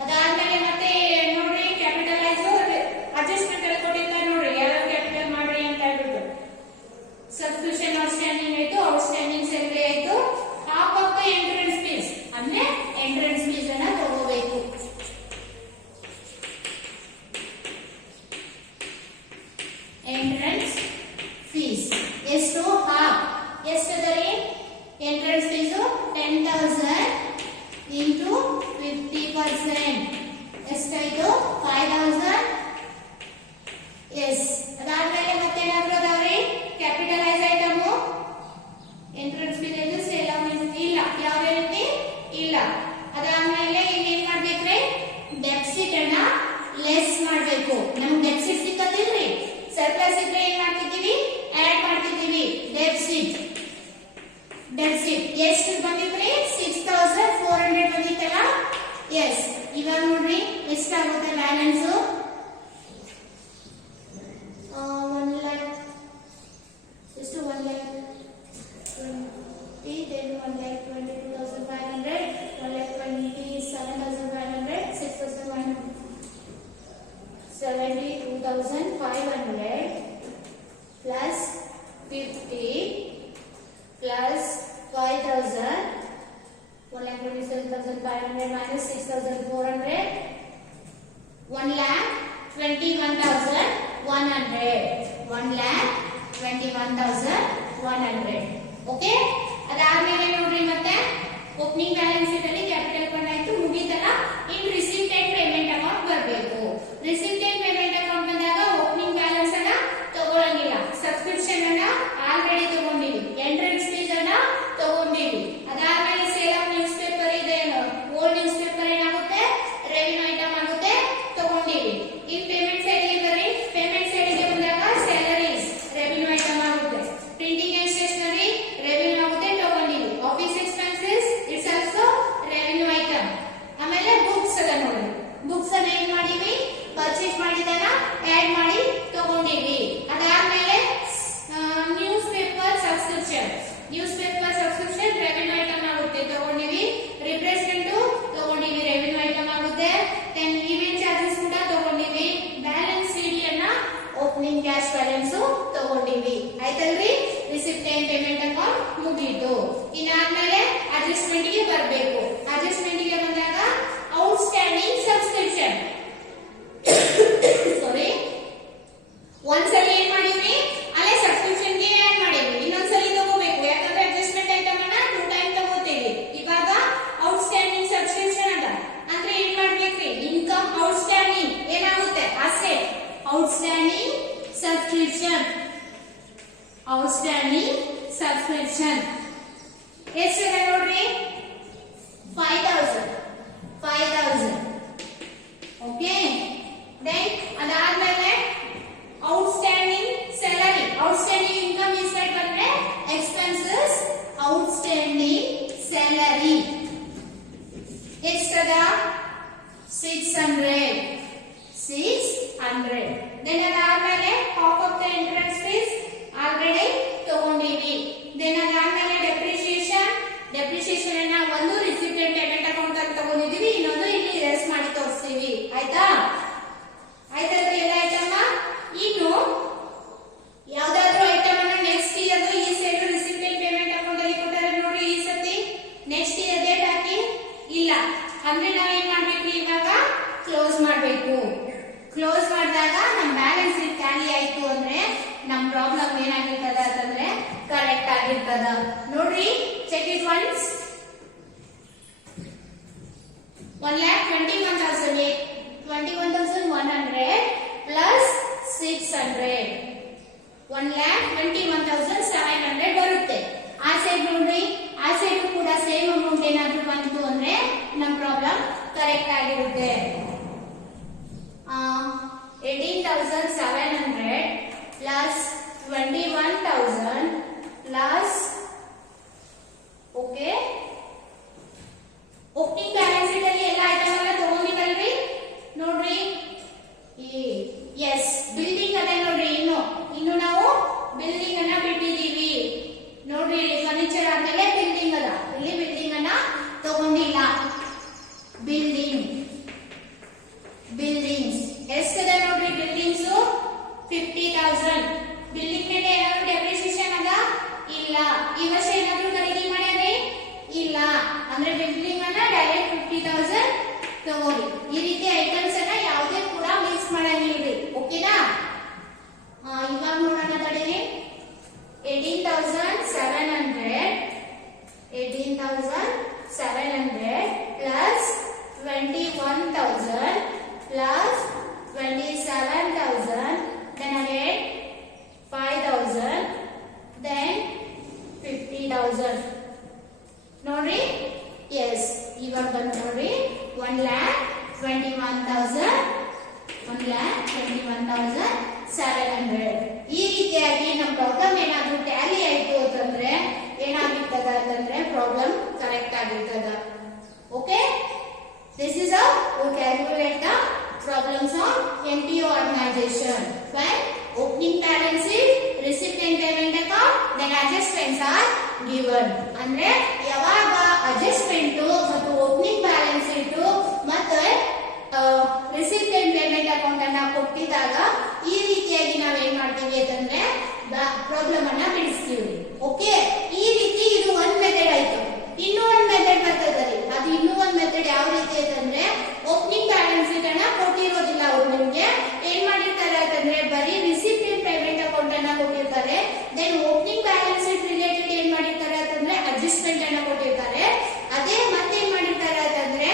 ಅದಾದ್ಮೇಲೆ ಮತ್ತೆ ನೋಡ್ರಿ ಕ್ಯಾಪಿಟಲೈಸ್ ಅಡ್ಜಸ್ಟ್ಮೆಂಟ್ ಅಲ್ಲಿ ಕೊಟ್ಟಿರ್ತಾರೆ ನೋಡ್ರಿ ಯಾವ ಕ್ಯಾಪಿಟಲ್ ಮಾಡ್ರಿ ಅಂತ ಹೇಳ್ಬಿಟ್ಟು ಸಬ್ಸ್ಕ್ರಿಪ್ಷನ್ ಔಟ್ಸ್ಟ್ಯಾಂಡಿಂಗ್ ಆಯ್ತು ಔಟ್ಸ್ಟ್ಯಾಂಡಿಂಗ್ ಸೆಲ್ರಿ ಆಯ್ತು half of the entrance fees ಅಂದ್ರೆ ಎಂಟ್ರೆನ್ಸ್ ಫೀಸ್ ಅನ್ನ ತಗೋಬೇಕು ಎಂಟ್ರೆನ್ಸ್ ಫೀಸ್ ಎಷ್ಟು ಹಾಫ್ ಎಷ್ಟದರಿ ಎಂಟ್ರೆನ್ಸ್ ಫೀಸ್ 10,000 into 50% ಎಷ್ಟಾಯ್ತು 5,000 ಎಸ್ ಅದಾದ್ಮೇಲೆ ಮತ್ತೆ ಏನಾದ್ರು ಅದಾವ್ರಿ ಕ್ಯಾಪಿಟಲೈಸ್ ಐಟಮ್ ಎಂಟ್ರೆನ್ಸ್ ಫೀಸ್ ಆಯ್ತು ಸೇಲ್ ಆಫ್ ಇಲ್ಲ ಯಾವುದೇ ರೀತಿ ಇಲ್ಲ ಅದಾದ್ಮೇಲೆ ಇನ್ನೇನ್ ಮಾಡ್ಬೇಕ್ರಿ ಡೆಫಿಸಿಟ್ ಅನ್ನ ಲೆಸ್ ಮಾಡ್ಬೇಕು ನಮ್ಗೆ ಡೆಫಿಸಿಟ್ ಸಿಕ್ಕದಿಲ್ರಿ ಸರ್ಪ್ಲಸ್ ಇದ್ರೆ ಏನ್ ಮಾಡ್ತಿದೀವಿ ಆಡ್ ಮಾಡ್ತಿದೀವಿ ಡೆಫಿಸಿಟ್ ಎಷ್ಟು ಬಂದಿದ್ರಿ 6,400 ಬಂದಿತ್ತಲ್ಲ ಎಸ್ ಇವಾಗ ನೋಡ್ರಿ ಎಷ್ಟಾಗುತ್ತೆ ಬ್ಯಾಲೆನ್ಸ್ 1 lakh ಎಷ್ಟು 1 lakh 20 then 1,22,500 1,27,500 6,100 72,500 plus 50 plus 5,000 1,27,500 minus 6,400 1,21,100 okay ಅದಾದ್ಮೇಲೆ ನೋಡ್ರಿ ಮತ್ತೆ ಓಪನಿಂಗ್ ಬ್ಯಾಲೆನ್ಸ್ ಶೀಟ್ ಅಲ್ಲಿ ಕ್ಯಾಪಿಟಲ್ ಫಂಡ್ ಆಯ್ತು ಮುಗಿತಲ್ಲ ಇನ್ ರಿಸಿಪ್ಟ್ ಅಂಡ್ ಪೇಮೆಂಟ್ ಅಕೌಂಟ್ ಬರಬೇಕು ರಿಸಿಪ್ಟ್ ಅಂಡ್ ಪೇಮೆಂಟ್ ಅಕೌಂಟ್ ಬಂದಾಗ ಓಪನಿಂಗ್ ಬ್ಯಾಲೆನ್ಸ್ ಅನ್ನ ತಗೊಳ್ಳಂಗಿಲ್ಲ ಸಬ್ಸ್ಕ್ರಿಪ್ಷನ್ ಅನ್ನ ಆಲ್ರೆಡಿ ತಗೊಂಡಿವಿ ಎಂಟ್ರೆನ್ಸ್ ಫೀಸ್ ಮುಗೀತು. ಇನ್ನಾದ್ಮೇಲೆ ಅಡ್ಜಸ್ಟ್ಮೆಂಟ್ ಗೆ ಬರಬೇಕು. ಅಡ್ಜಸ್ಟ್ಮೆಂಟ್ ಗೆ ಬಂದಾಗ ಔಟ್ಸ್ಟ್ಯಾಂಡಿಂಗ್ ಸಬ್ಸ್ಕ್ರಿಪ್ಷನ್ ಸಾರಿ ಒಂದ್ಸಲಿ ಏನ್ ಮಾಡಿದ್ವಿ ಅಲ್ಲೇ ಸಬ್ಸ್ಕ್ರಿಪ್ಷನ್ ಗೆ ಆಡ್ ಮಾಡಿದ್ವಿ, ಇನ್ನೊಂದ್ಸಲಿ ತಗೋಬೇಕು ಯಾಕಂದ್ರೆ ಅಡ್ಜಸ್ಟ್ಮೆಂಟ್ ಐಟಮ್ ಅನ್ನ 2 ಟೈಮ್ ತಗೋತೀವಿ. ಇವಾಗ ಔಟ್ಸ್ಟ್ಯಾಂಡಿಂಗ್ ಸಬ್ಸ್ಕ್ರಿಪ್ಷನ್ ಅದ ಅಂದ್ರೆ ಏನ್ ಮಾಡ್ಬೇಕ್ರಿ, ಇನ್ಕಮ್ ಔಟ್ಸ್ಟ್ಯಾಂಡಿಂಗ್ ಏನಾಗುತ್ತೆ asset, outstanding subscription, outstanding subscription ಎಷ್ಟಿದೆ ನೋಡ್ರಿ 5000 ಓಕೆ. ದೆನ್ ಅದಾದ್ಮೇಲೆ ಔಟ್ಸ್ಟ್ಯಾಂಡಿಂಗ್ ಸ್ಯಾಲರಿ, ಔಟ್ಸ್ಟ್ಯಾಂಡಿಂಗ್ ಇನ್ಕಮ್ ಈ ಸೈಡ್ ಬಂದ್ರೆ ಎಕ್ಸ್ಪೆನ್ಸಸ್ ಔಟ್ಸ್ಟ್ಯಾಂಡಿಂಗ್ ಸ್ಯಾಲರಿ ಎಷ್ಟದ 600. ದೆನ್ ಅದಾದ್ಮೇಲೆ half of the entrance fees already ತಗೊಂಡಿವಿ. ದೆನ್ ಅದಾದ್ಮೇಲೆ ಡೆಪ್ರಿಸಿಯೇಷನ್ ಅನ್ನ ಒಂದು ರಿಸಿಪ್ಟ್ ಅಂಡ್ ಪೇಮೆಂಟ್ ಅಕೌಂಟ್ ಅಂತ ತಗೊಂಡಿದೀವಿ, ಇನ್ನೊಂದು ಇಲ್ಲಿ ರೆಸ್ ಮಾಡಿ ತೋರಿಸ್ತೀವಿ. ಆಯ್ತಾ ಆಯ್ತಲ್ರಿ ಎಲ್ಲ ಐಟಮ್. ಇನ್ನು ಯಾವ್ದಾದ್ರು ಐಟಮ್ ಅನ್ನ ನೆಕ್ಸ್ಟ್ ಇಯರ್ ಈ side receipt and payment account ಅಲ್ಲಿ ಕೊಟ್ಟಾರೆ ನೋಡಿ, ಈ ಸತಿ ನೆಕ್ಸ್ಟ್ ಇಯರ್ ಡೇಟ್ ಹಾಕಿ ಇಲ್ಲ ಅಂದ್ರೆ ನಾವ್ ಏನ್ ಮಾಡ್ಬೇಕು, ಇವಾಗ ಕ್ಲೋಸ್ ಮಾಡ್ಬೇಕು. ಕ್ಲೋಸ್ ಮಾಡಿದಾಗ ನಮ್ ಬ್ಯಾಲೆನ್ಸ್ ಶೀಟ್ ಖಾಲಿ ಆಯ್ತು ಅಂದ್ರೆ ನಮ್ ಪ್ರಾಬ್ಲಮ್ ಏನಾಗಿರ್ತದ ಅಂತಂದ್ರೆ ಕರೆಕ್ಟ್ ಆಗಿರ್ತದ. ನೋಡ್ರಿ ಚೆಕ್ ಇಟ್ ಒನ್ಸ್. 1,21,100 ಪ್ಲಸ್ 600 1,21,700 ಬರುತ್ತೆ. ಆ ಸೈಡ್ ನೋಡ್ರಿ, ಆ ಸೈಡ್ ಕೂಡ ಸೇಮ್ ಅಮೌಂಟ್ ಏನಾದ್ರು ಬಂತು ಅಂದ್ರೆ ನಮ್ ಪ್ರಾಬ್ಲಮ್ ಕರೆಕ್ಟ್ ಆಗಿರುತ್ತೆ. 18,700 plus 21,000 plus okay. Opening balance sheet ಅಲ್ಲಿ ಎಲ್ಲ ಐಟಮ್ ಎಲ್ಲ ತಗೊಂಡಿರಲ್ರಿ ನೋಡ್ರಿ. ಎಸ್ ಬಿಲ್ಡಿಂಗ್ ಅದೇ ನೋಡ್ರಿ, ಇನ್ನು ನಾವು ಬಿಲ್ಡಿಂಗ್ ಅನ್ನ ಬಿಟ್ಟಿದೀವಿ ನೋಡ್ರಿ. ಇಲ್ಲಿ ಫರ್ನಿಚರ್ ಆದ್ಮೇಲೆ ಬಿಲ್ಡಿಂಗ್ ಅದ, ಇಲ್ಲಿ ಬಿಲ್ಡಿಂಗ್ ಅನ್ನ ತಗೊಂಡಿಲ್ಲ. ಬಿಲ್ಡಿಂಗ್ಸ್ ಎಷ್ಟಿದೆ ನೋಡ್ರಿ, ಬಿಲ್ಡಿಂಗ್ಸ್ 50,000. ಬಿಲ್ಡಿಂಗ್ ಮೇಲೆ ಏನಾದ್ರು ಡೆಪ್ರಿಸಿಯೇಷನ್ ಅದ ಇಲ್ಲ, ಈ ವರ್ಷ ಏನಾದ್ರು ಖರೀದಿ ಮಾಡ್ಯಾರಿ ಇಲ್ಲ ಅಂದ್ರೆ ಬಿಲ್ಡಿಂಗ್ ಅನ್ನ ಡೈರೆಕ್ಟ್ 50,000 ತಗೋರಿ. ಈ ರೀತಿ ಐಟಮ್ಸ್ ಅನ್ನ ಯಾವುದೇ ಕೂಡ ಮಿಕ್ಸ್ ಮಾಡಂಗಿಲ್ರಿ. ಓಕೆನಾ? ಇವಾಗ ನೋಡೋಣ ತಡೀರಿ. 18,700 plus 21,000 plus 27,000 then again 5,000 then 50,000 ನೋಡ್ರಿ. ಎಸ್ ಇವಾಗ ಬಂದು ನೋಡ್ರಿ 1,21,700. ಈ ರೀತಿಯಾಗಿ ನಮ್ಮ ಪ್ರಾಬ್ಲಮ್ ಏನಾದ್ರೂ ಟ್ಯಾಲಿ ಆಯ್ತು ಅಂತಂದ್ರೆ ಏನಾಗಿರ್ತದ ಅಂತಂದ್ರೆ ಪ್ರಾಬ್ಲಮ್ ಕರೆಕ್ಟ್ ಆಗಿರ್ತದ. Okay, this is how we calculate the problems on MTO organization. When opening balance sheet, receipt and payment account, then adjustments are given. ಅಂದ್ರೆ ಯಾವಾಗ ಅಡ್ಜಸ್ಟ್ಮೆಂಟ್ ಮತ್ತು ಓಪನಿಂಗ್ ಬ್ಯಾಲೆನ್ಸ್ ಶೀಟ್ ಮತ್ತೆ ರಿಸಿಪ್ಟ್ ಅಂಡ್ ಪೇಮೆಂಟ್ ಅಕೌಂಟ್ ಅನ್ನ ಕೊಟ್ಟಿದಾಗ ಈ ರೀತಿಯಾಗಿ ನಾವ್ ಏನ್ ಮಾಡ್ತೀವಿ ಅಂತಂದ್ರೆ ಪ್ರಾಬ್ಲಮ್ ಅನ್ನ ಬಿಡಿಸ್ತೀವಿ. ಓಕೆ, ಈ ರೀತಿ ಇದು ಒಂದ್ ಮೆಥಡ್ ಆಯ್ತು. ಇನ್ನೂ ಒಂದ್ ಮೆಥಡ್ ಬರ್ತದೆ. ಅದು ಇನ್ನೂ ಒಂದ್ ಮೆಥಡ್ ಯಾವ ರೀತಿ ಅಂತಂದ್ರೆ ಓಪನಿಂಗ್ ಬ್ಯಾಲೆನ್ಸ್ ಶೀಟ್ ಅನ್ನ ಕೊಟ್ಟಿರೋದಿಲ್ಲ. ಅವ್ರು ನಿಮ್ಗೆ ಏನ್ ಮಾಡಿರ್ತಾರೆ ಅಂತಂದ್ರೆ ಬರೀ ರಿಸಿಪ್ಟ್ ಅಂಡ್ ಪೇಮೆಂಟ್ ಅಕೌಂಟ್ ಅನ್ನ ಕೊಟ್ಟಿರ್ತಾರೆ. Then opening balance sheet related ಏನ್ ಮಾಡಿರ್ತಾರೆ ಅಂತಂದ್ರೆ ಅಡ್ಜಸ್ಟ್ಮೆಂಟ್ ಅನ್ನ ಕೊಟ್ಟಿರ್ತಾರೆ. ಅದೇ ಮತ್ತೇನ್ ಮಾಡಿರ್ತಾರೆ ಅಂತಂದ್ರೆ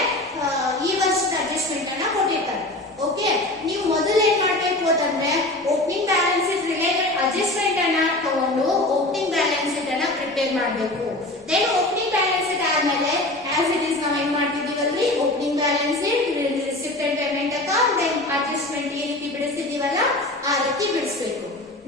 ಈ ವರ್ಷದ ಅಡ್ಜಸ್ಟ್ಮೆಂಟ್ ಅನ್ನ ಕೊಟ್ಟಿರ್ತಾರೆ. ಓಕೆ, ನೀವು ಮೊದಲು ಏನ್ ಮಾಡ್ಬೇಕು ಅಂತಂದ್ರೆ opening balance sheet related adjustment ಅನ್ನ ತಗೊಂಡು ಓಪನಿಂಗ್ ಬ್ಯಾಲೆನ್ಸ್ ಶೀಟ್ ಅನ್ನ ಪ್ರಿಪೇರ್ ಮಾಡಬೇಕು. ದೆನ್ ಓಪನಿಂಗ್ ಬ್ಯಾಲೆನ್ಸ್ ಶೀಟ್ ಆದ್ಮೇಲೆ ಆಸ್ ಇಟ್ ಇಸ್ ನಾವ್ ಏನ್ ಮಾಡ್ತಿದೀವಲ್ರಿ opening balance sheet, receipt and payment account, then adjustment ಈ ರೀತಿ ಬಿಡಿಸ್ತಿದೀವಲ್ಲ ಆ ರೀತಿ ಬಿಡಿಸ್ಬೇಕು.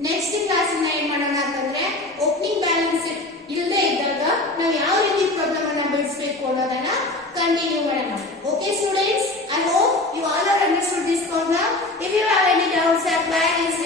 ನೆಕ್ಸ್ಟ್ ಕ್ಲಾಸ್ ಏನ್ ಮಾಡೋಣ ಅಂತಂದ್ರೆ ಓಪನಿಂಗ್ ಬ್ಯಾಲೆನ್ಸ್ ಶೀಟ್ ಇಲ್ಲದೆ ಇದ್ದಾಗ ನಾವು ಯಾವ ರೀತಿ ಪ್ರಾಬ್ಲಮ್ ಅನ್ನ ಬಿಡಿಸ್ಬೇಕು ಅನ್ನೋದನ್ನ ಕಂಟಿನ್ಯೂ ಮಾಡೋಣ. Okay students, I hope you all have understood this program. If you have any doubts or queries